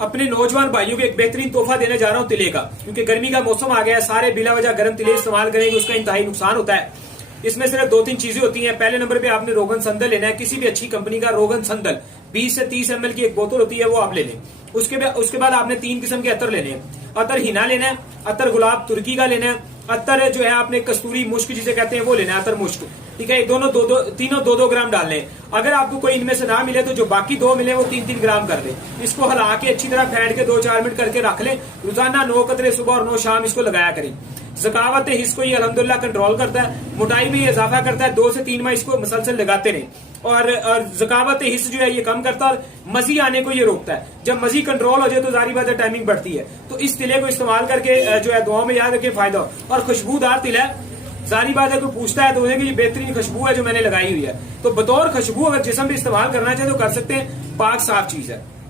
अपने नौजवान भाइयों को एक बेहतरीन तोहफा देने जा रहा हूं तिले का, क्योंकि गर्मी का मौसम आ गया है। सारे बिला वजह गर्म तिले इस्तेमाल करेंगे उसका इंतहाई नुकसान होता है। इसमें सिर्फ 2-3 चीजें होती हैं। पहले नंबर पे आपने रोगन संदल लेना है, किसी भी अच्छी कंपनी का रोगन संदल 20 से 30 ml की एक बोतल होती है, वो आप ले लें। उसके बाद आपने 3 किस्म के अतर लेने हैं। अतर हिना लेना है, अतर गुलाब तुर्की का लेना है, अतर जो है आपने कस्तूरी मुश्क जिसे कहते हैं वो लेना है, अतर मुश्क। ठीक है, तीनों 2-2 ग्राम डालने हैं। अगर आपको कोई इनमें से ना मिले तो जो बाकी 2 मिले वो 3-3 ग्राम कर लें। इसको हला के अच्छी तरह फेंट के 2-4 मिनट करके रख लें। रोजाना 9 कतरे सुबह और 9 शाम इसको लगाया करें। ज़कावत हिस्स को ये अल्हम्दुलिल्लाह कंट्रोल करता है, मोटाई में ये इजाफा करता है। 2 से 3 माह इसको मुसलसल लगाते रहे और ज़कावत हिस्स जो है ये कम करता है और मजी आने को ये रोकता है। जब मजी कंट्रोल हो जाए तो जारी बात है टाइमिंग बढ़ती है। तो इस तिले को इस्तेमाल करके जो है दुआ में याद रखें फायदा हो। और खुशबूदार तिला है, जारी बात है कोई पूछता है तो उन्हें कि ये बेहतरीन खुशबू है जो मैंने लगाई हुई है। तो बतौर खुशबू अगर जिस्म भी इस्तेमाल करना चाहे तो कर सकते हैं, पाक साफ चीज है।